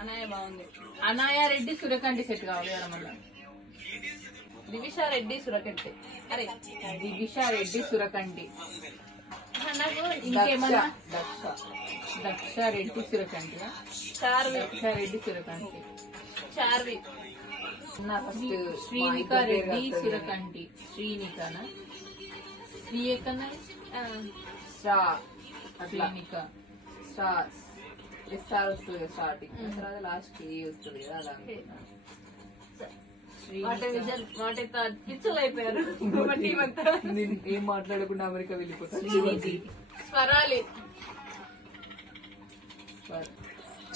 అనాయ బాగుంది. అనాయ రెడ్డి సురకంటి సెట్ కావాలి కదా మళ్ళీ. దివిషా రెడ్డి సురకంటి. అరే దివిషా రెడ్డి సురకంటి. నాకు ఇంకేమన్నా దక్ష రెడ్డి సురకంటి. చార్వి. దక్ష రెడ్డి సురకంటి. చార్వి. శ్రీనిక రెడ్డి సురకంటి. శ్రీనికనా శ్రీ కన్నా శ్రీనిక ఎస్ఆర్ వస్తుంది కదా స్టార్టింగ్, తర్వాత లాస్ట్ ఏ వస్తుంది కదా అలా అనుకున్నా. పిచ్చలు అయిపోయారు. నేను ఏం మాట్లాడకుండా అమెరికా వెళ్ళిపోతాను. స్వరాలి.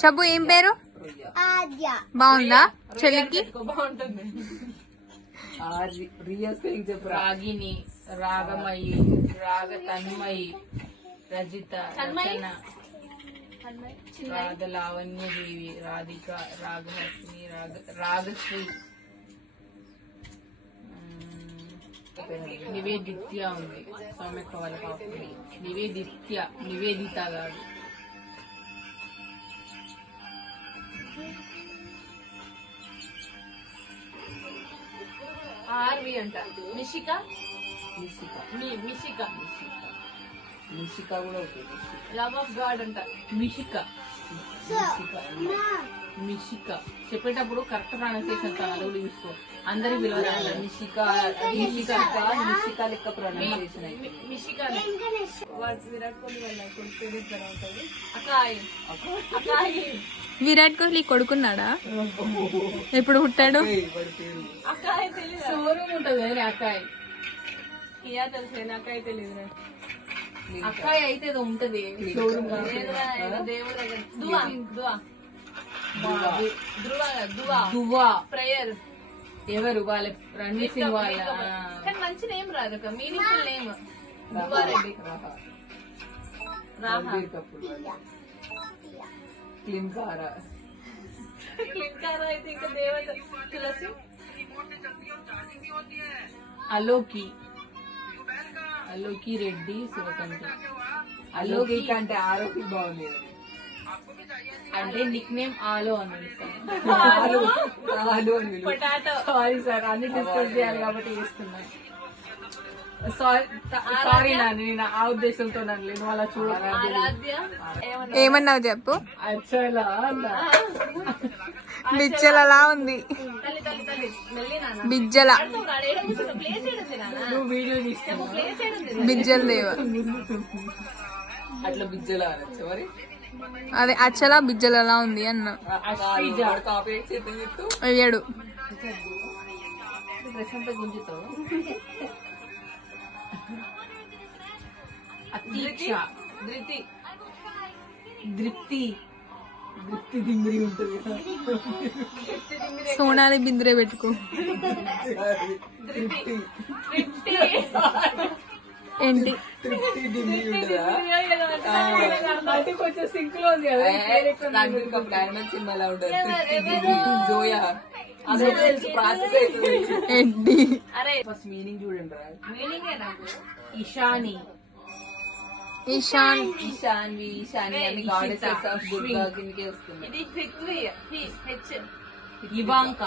చబ్బు ఏం పేరు? బాగుందా చెల్లికి? బాగుంటుంది. రియా స్పెల్లింగ్ చెప్పు. రాగిని, రాగమయి, రాగ తన్మయి, రజిత, రచన, రాగ లావణ్యదేవి, రాధిక, రాగహర్షిని, రాగశ్రీ, నివేదిత్య ఉంది. సౌమ్యక్క వాళ్ళ పాపని నివేదిత కాదు. ఆర్వి అంట. మిషిక నిషిక కూడా ఓకే. లవ్ ఆఫ్ గాడ్ అంట. మిషిక చెప్పేటప్పుడు కరెక్ట్ ప్రొనౌన్సియేషన్ తెలుగులో చూసుకో. అందరికి పిలవాలి. నిషిక లెక్క ప్రొనౌన్సియేషన్ అయితే మిషిక. విరాట్ కోహ్లీ వాళ్ళ కొడుకు ఉంటుంది. అకాయి. విరాట్ కోహ్లీ కొడుకున్నాడా? ఎప్పుడు పుట్టాడు? అకాయి తెలియదు. షోరూమ్ ఉంటుంది కదా అక్కాయ్. ఇయా తెలుసు. అకాయి తెలియదు. అక్కాయ్ అయితే ఏదో ఉంటది షోరూమ్. దేవుడు దగ్గర దువా ప్రేయర్. ఎవరు వాళ్ళ రణ్వీర్ సింగ్ వాళ్ళ. కానీ మంచి నేమ్ రాదు, ఒక మీనింగ్ఫుల్ నేమ్. దువారెడ్డి. రాహా. క్లింకారా అయితే ఇంకా దేవత. తులసి. అలోకి రెడ్డి సురకంటి. అలోకి అంటే ఆరోగ్యం బాగుంది అంటే నిక్ నేమ్ ఆలో అని పొటాటో. సారీ సార్, అన్ని డిస్కస్ చేయాలి కాబట్టి చేస్తున్నాను. సారీ నాని, నేను ఆ ఉద్దేశంతో నేను అలా చూడాలి. ఆరాధ్య. ఏమన్నావు చెప్పు. యాక్చువల్గా బిజ్జలలా ఉంది. బిజ్జల నువ్వు వీడియో తీస్తావు. బిజ్జల దేవ. అట్లా బిజ్జలా అనొచ్చు మరి. అదే అచ్చలా బిజ్జలలా ఉంది అన్న. అయ్యాడు ప్రశాంత గుంజుతావు. దృప్తి దిమ్మిరి ఉంటుంది. సోనాలి బిందురే పెట్టుకో. ఏంటి అంటే కొంచెం సింక్ లో ఉంది కదా. రణబీర్ కపూర్ యానిమల్ సినిమాలో ఉంటుంది. జోయా ప్రాసెస్ ఏంటి? ఫస్ట్ మీనింగ్ చూడండి. ఇషాని, ఈశాన్, ఈశాన్వి, ఈశాని అన్ని గాడెసెస్ ఆఫ్ దుర్గా కిందకే వస్తుంది. ఇది పృథ్వీ. ఇవాంక,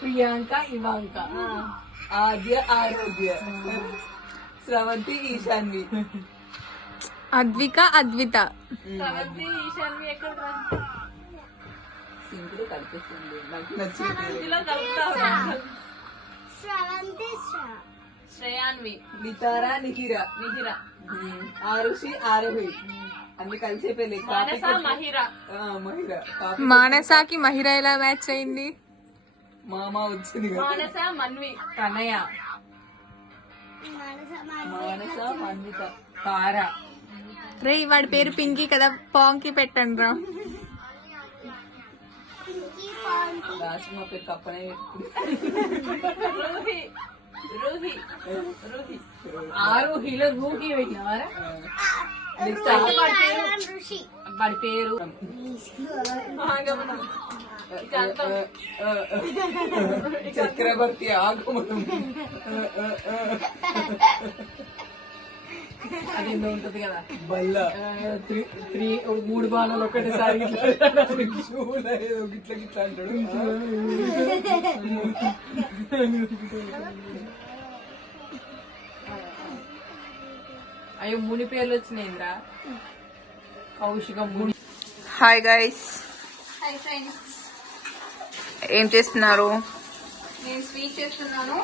ప్రియాంక, ఇవాంక, ఆద్య, ఆరోగ్య, స్రవంతి, ఈశాన్వి, అద్విక, అద్విత. స్రవంతి, ఈశాన్వి ఎక్కడ సింపుల్ కనిపిస్తుంది. నాకు నచ్చింది. ఇందులో కలుపుతావు. శ్రేయాన్వి, నితారా, నిహిరా, ఆరుషి, ఆరవి అన్ని కలిసే పెళ్లి. మహిరా. మహిరా. మానసాకి మహిరా ఎలా మ్యాచ్ అయింది? మామ వచ్చింది. మానస, మన్వి, కనయ, మానస, మన్విత, తారా. రే వాడి పేరు పింకీ కదా, పాంకి పెట్టండి రా. లాస్ట్ మా పేరు కప్పనే. రూహి. ఆరోహిలో రూహి పెట్టినవారా? వాడి పేరు చక్రవర్తి, ఆగమనం. అది ఏందో ఉంటది కదా బల్ల 3 బాణాలు ఒకటేసారి గిట్ల గిట్ల అంటాడు. అయ్యో ముని పేర్లు వచ్చినాయింద్రా. కౌశిక ముని. హాయ్ గైస్, హాయ్ ఫ్రెండ్స్, ఏం చేస్తున్నారు? నేను స్వీట్ చేస్తున్నాను.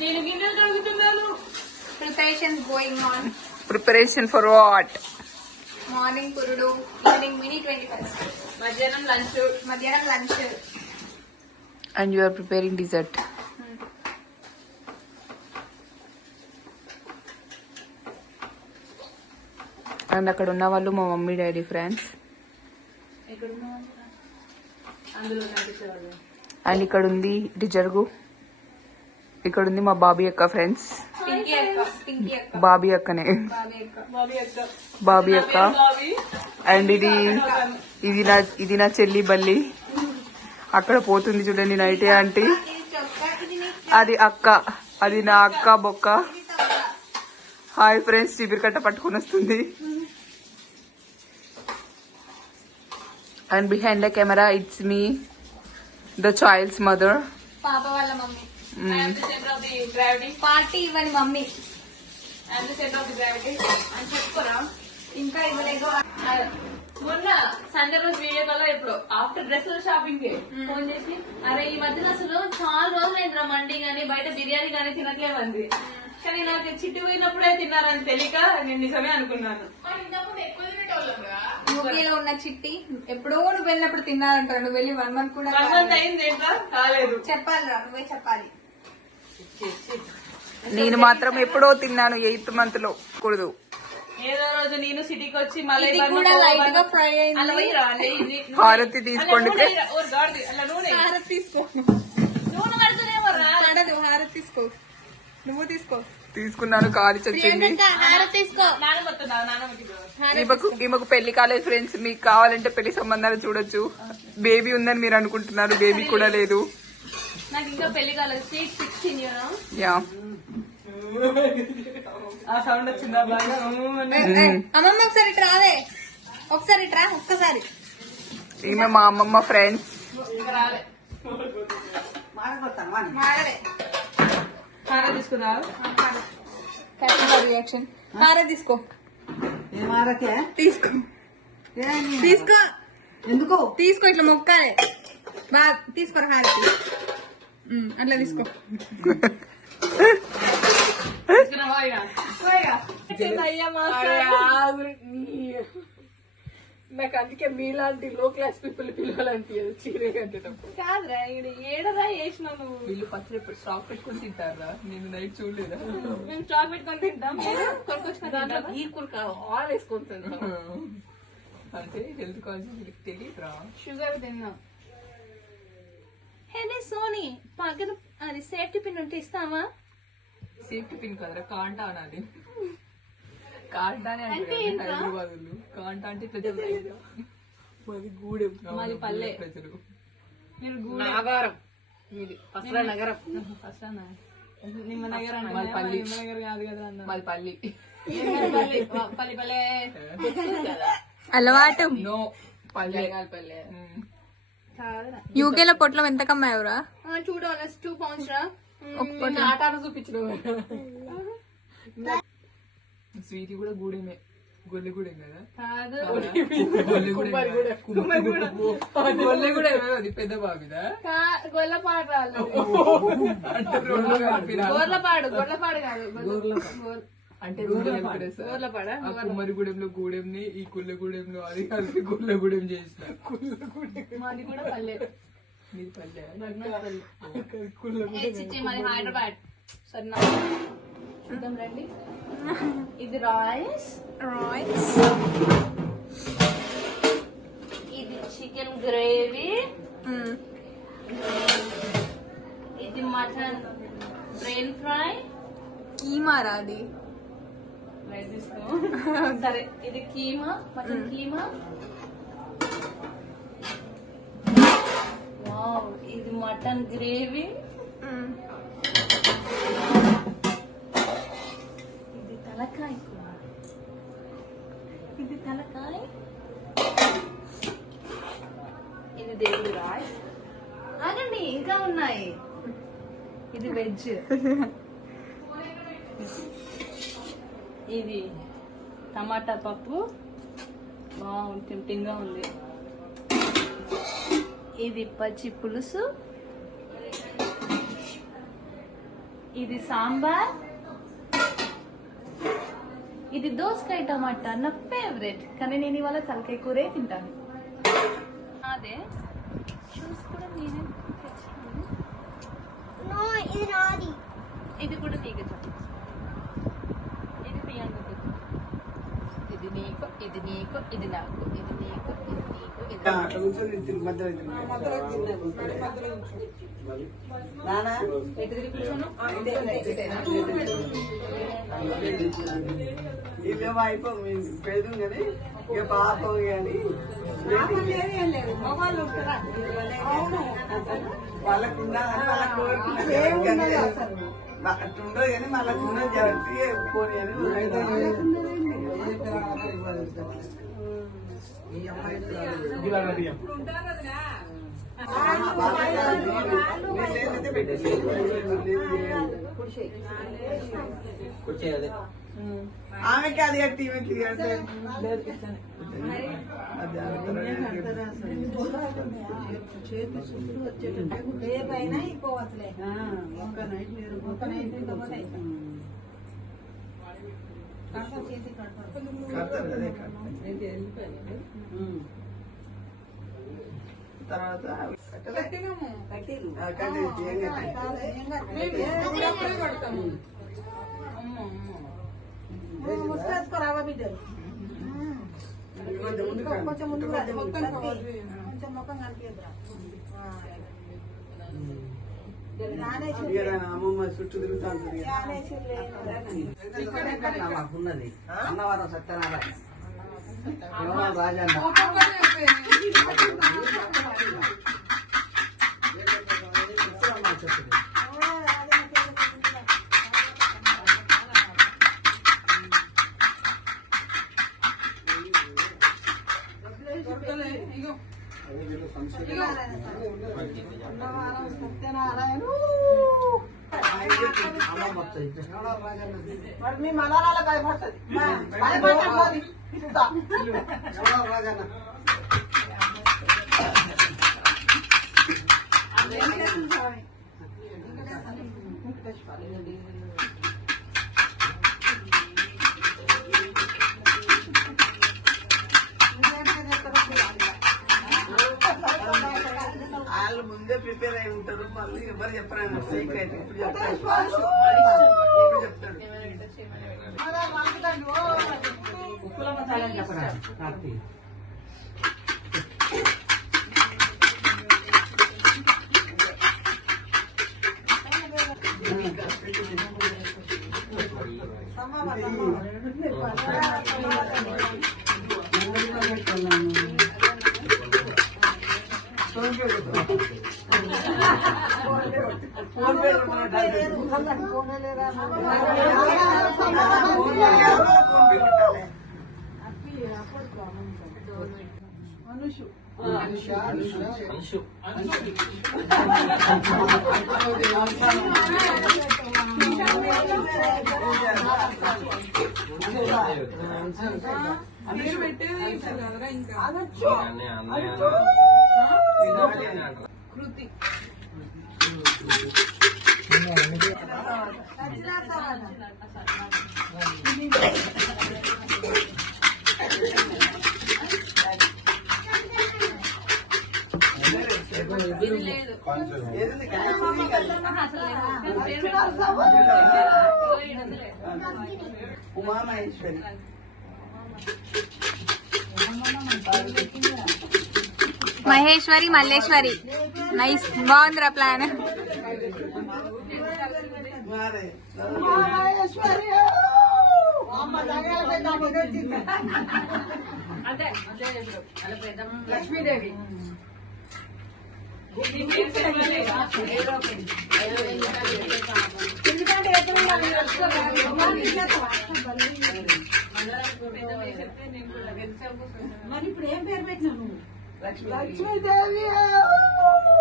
నేను గిన్నెలు కడుగుతున్నాను. Preparations going on. Preparation for what? Morning పురుడు, ఈవినింగ్ మినీ 21st, మధ్యాహ్నం లంచ్. మధ్యాహ్నం lunch. And you are preparing dessert. And అక్కడ ఉన్న వాళ్ళు మా మమ్మీ డాడీ ఫ్రెండ్స్. అందులో కనిపించేవాళ్ళు. అండ్ ఇక్కడ ఉంది ఇటు జరుగు, ఇక్కడ ఉంది మా బాబీ అక్క ఫ్రెండ్స్. పింకీ అక్క, పింకీ అక్క, బాబీ అక్కనే, బాబీ అక్క. బాబీ అక్క. అండ్ ఇది నా చెల్లి బల్లి, అక్కడ పోతుంది చూడండి నైటే ఆంటీ. ఇది చొక్కా, ఇది నీ అది అక్క, అది నా అక్క బొక్క. హాయ్ ఫ్రెండ్స్, చిబిరి కట్ట పట్టుకొని వస్తుంది. And behind the camera it's me, the child's mother. పాప వాళ్ళ mummy. I am the center of the gravity. Party ఇవ్వని mummy. I am the center of the gravity. అని చెప్పుకోరా. ఇంకా ఇవ్వలేదు. మొన్న సండే రోజు వీడియో కాల్ లో ఇప్పుడు ఆఫ్టర్ డ్రెస్సుల షాపింగ్ కి ఫోన్ చేసి, అరే ఈ మధ్యన అసలు చాలా రోజులు అయిందిరా మండి గానీ బయట బిర్యానీ గానీ తినట్లేమంది. కానీ నాకు చిట్టు పోయినప్పుడే తిన్నారని తెలియక నేను నిజమే అనుకున్నాను. యూకేలో ఉన్న చిట్టి ఎప్పుడో నువ్వు వెళ్ళినప్పుడు తిన్నారంటారు. నువ్వు వెళ్ళి 1 month కూడా 1 month అయింది ఏంట్రా, కాలేదు. చెప్పాలిరా, నువ్వే చెప్పాలి. నేను మాత్రం ఎప్పుడో తిన్నాను 8th month లో కూడదు. ఏదో రోజు నేను సిటీకి వచ్చి మళ్ళీ ఇది కూడా లైట్ గా ఫ్రై అయింది. హారతి తీసుకోండి. హారతి తీసుకో. నూనె పడుతుందేమో రా. పడదు, హారతి తీసుకో. నువ్వు తీసుకో. తీసుకున్నాను, కాలి చచ్చింది. హారతి తీసుకో. ఈమెకు పెళ్లి కాలేదు ఫ్రెండ్స్. మీకు కావాలంటే పెళ్లి సంబంధాలు చూడొచ్చు. బేబీ ఉందని మీరు అనుకుంటున్నారు, బేబీ కూడా లేదు. నాకు ఇంకా పెళ్లి కాలేదు. Sweet 16 yeah. ఆ సౌండ్ వచ్చిందా బాగా? అమ్మమ్మ ఒకసారి ఇటు రావే, ఒకసారి ఇటు రా, ఒక్కసారి. ఈమె మా అమ్మమ్మ ఫ్రెండ్స్. ఇంకా రాలే. మాడలే. హారతి తీసుకురా. రియాక్షన్. హారతి తీసుకో. తీసుకో, తీసుకో. ఎందుకు తీసుకో, ఇట్లా మొక్కాలే. బాగా తీసుకోరా హారతి. అట్లా తీసుకో. తీసుకున్నావా ఇక? నాకు అందుకే మీలాంటి లో క్లాస్ పీపుల్ పిలవాలనిపించదు చీరే కట్టేటప్పుడు. కాదురా, ఏడరా వేసినావు నువ్వు. వీళ్ళు పచ్చడి స్టాక్ పెట్టుకుని తింటారా? నేను నైట్ చూడలేదా? మేము స్టాక్ పెట్టుకొని తింటాం. కొనుకొచ్చిన దాంట్లో ఈక్వల్ కాదు, ఆల్ వేసుకొని తింటాం. అంటే హెల్త్ కాన్షియస్ తెలియదురా. షుగర్ తిన్నాం. హే సోనీ, పక్కన అది సేఫ్టీ పిన్ ఉంటే ఇస్తావా? సేఫ్టీ పిన్ కదరా, కాంటా అనాలి. కాంటానే అంటే హైదరాబాద్ కాంటా అంటే ప్రజలు. మాది గూడెం, మాది పల్లె ప్రజలు. మీరు నాగారం, మీది పసరా నగరం. పసరా నిమ్మ నగరం. మాది పల్లి. నగర్ కాదు కదా అన్న, మాది పల్లి. పల్లి పల్లె అలవాటు. నో, పల్లె పల్లె. యూకేలో పొట్లం ఎంత కమ్మావురా? చూడు, 2 pounds రా. ఆటాను చూపించిన స్వీట్ కూడా గూడెమే, గొల్లెగూడెం కదా? గొల్లెగూడెం అది పెద్ద బాగుదా? గొల్లపాడు కాదు, అంటే కుమ్మరిగూడెంలో గూడెంని ఈ కుల్లగూడెంలో అది కలిపి గొల్లగూడెం చేసిన. మాది కూడా పల్లె. మీది పల్లె? మాది హైదరాబాద్. సరే చూద్దాం రండి. ఇది రైస్, ఇది చికెన్ గ్రేవీ, ఇది మటన్ బ్రెయిన్ ఫ్రై. కీమారా అది? సరే, ఇది కీమా, మటన్ కీమా. వావ్, ఇది మటన్ గ్రేవీ. ఇది తలకాయ కూర. దేవుడు రాయ్. ఆగండి, ఇంకా ఉన్నాయి. ఇది వెజ్, ఇది టమాటా పప్పు, బాగుంది, టెంప్టింగ్ గా ఉంది. ఇది పచ్చి పులుసు, ఇది సాంబార్, ఇది దోసకాయ టమాటా, నా ఫేవరెట్. కానీ నేను ఇవాళ తలకాయ కూరే తింటాను. అదే షూస్ కూడా నేనే తెచ్చాను. ఇది కూడా నీకు చెప్పు. ఇది ప్రియాంకకి. ఇది నీకు, ఇది నీకు, ఇది నాకు, ఇది నీకు, ఇది నీకు, ఇది ఇవేమో అయిపోయి పెదు కానీ ఇక పాపం కానీ వాళ్ళకుండా వాళ్ళ కోరుకుంటే అట్టుండదు కానీ వాళ్ళకుండా జాగ్రత్త పోనీ అని ఆమెకి అది కట్టి ఈమెకి రేపైనా అయిపోవచ్చులే. ఒక నైట్ తర్వాత ముసుకేసుకోరావా బిడ్డలు? కొంచెం ముందు కొంచెం ముఖం కనిపించదురా. అమ్మమ్మ చుట్టూ తిరుగుతా ఉంటుంది. మాకున్నది అన్నవరం సత్యనారాయణ రాజన్న మరి మీ మనోరాల భయపడుతుంది. భయపడతాది రాజన్న వాళ్ళు ముందే ప్రిపేర్ అయి ఉంటారు. మళ్ళీ ఎవరు చెప్పరాను సీక్ అయితే ఇప్పుడు చెప్తాడు. ఉప్పుల మసాలా చెప్పరా కార్తీ కృతి ఉమామహేశ్వరి మహేశ్వరి మల్లేశ్వరి. నైస్, బాగుందిరా ప్లాన్. లక్ష్మీదేవి. మరి ఇప్పుడు ఏం పేరు పెట్టినావు నువ్వు? లక్ష్మీదేవి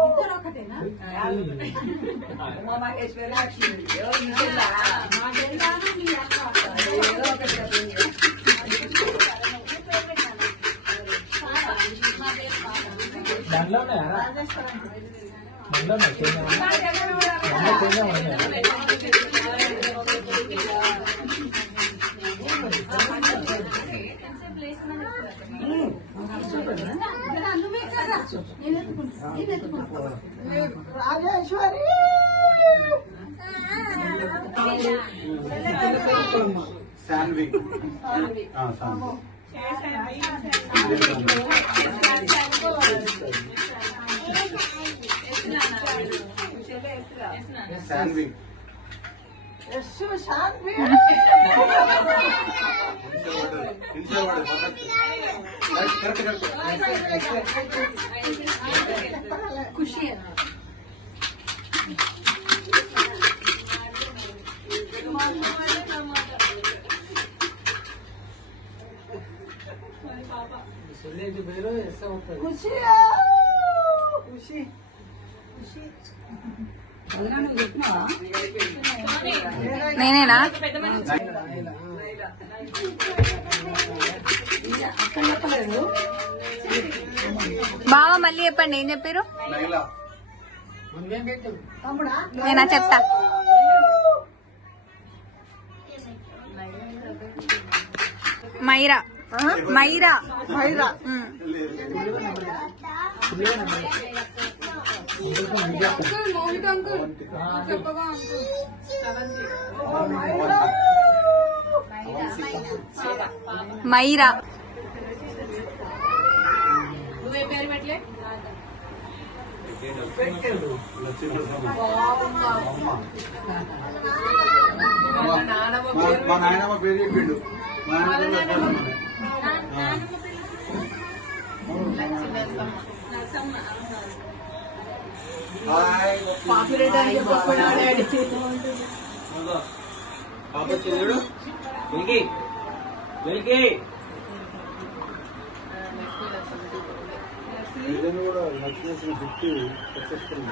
ఇద్దరు ఒకటేనా? ఉమామహేశ్వరి లక్ష్మీ ఎవరు ఇంకెలా? మా చెల్లాను మీ అక్క. ఏదో ఒకటి చెప్పింది. దాంట్లో ఉన్నాయా దాంట్లో నువ్వే కదా నేను ఎత్తుకుంటా, నేను ఎత్తుకుంటా. రాజేశ్వరి శాన్వి శాన్వి యశు శాంతి ఖుషి అన్న. ఖుషి ఖుషి నేనేనా? బావ మళ్ళీ చెప్పండి, ఏం చెప్పారు? నైలా నేనా చెప్తా. మైరా. మైరా. మైరా మోహిత్ అంకుల్ చెప్పగా అంకుల్. మైరా. నువ్వే పేరు పెట్టలే? మా నాయనమ్మ పేరు చెప్పిండు. మా నాయనమ్మ కూడా లక్ష్మీ 50 సక్సెస్ఫుల్